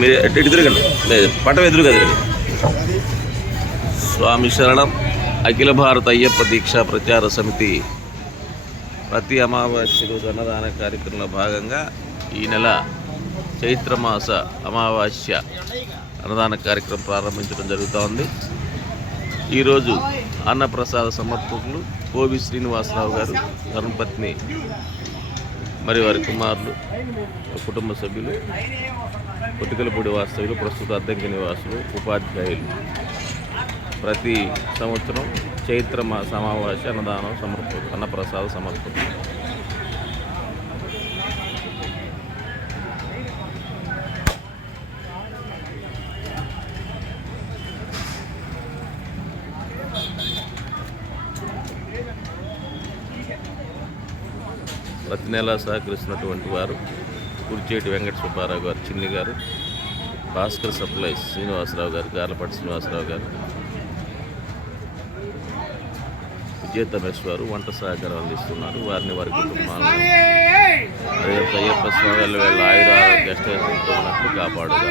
మీరు ఎటు ఇటు తిరగండి. లేదు పటం ఎదురుగా తిరగండి. స్వామి శరణం. అఖిల భారత అయ్యప్ప దీక్షా ప్రచార సమితి ప్రతి అమావాస్య రోజు అన్నదాన కార్యక్రమంలో భాగంగా ఈ నెల చైత్రమాస అమావాస్య అన్నదాన కార్యక్రమం ప్రారంభించడం జరుగుతూ ఉంది. ఈరోజు అన్నప్రసాద సమర్పకులు కోవి శ్రీనివాసరావు గారు ధర్మపత్ని మరి వారి కుమారులు కుటుంబ సభ్యులు కొట్టికలపూడి వాస్తవ్యులు ప్రస్తుత అద్దంకి నివాసులు ఉపాధ్యాయులు. ప్రతి సంవత్సరం చైత్ర సమావేశ అన్నదానం సమర్ప అన్నప్రసాద సమర్పణ ప్రతి నెలా సహకరిస్తున్నటువంటి వారు కుర్చేటి వెంకట సుబ్బారావు గారు చిన్ని గారు భాస్కర్ సప్లైస్ శ్రీనివాసరావు గారు గార్లపాటి శ్రీనివాసరావు గారు విజేతమేష్ వారు వంట సహకారం అందిస్తున్నారు. వారిని వారి కుటుంబాలను అయ్యప్ప స్వామి వేళ ఆయుర ఆరోగ్య అష్టైశ్వర్యంతో ఉన్నట్లు కాపాడుగా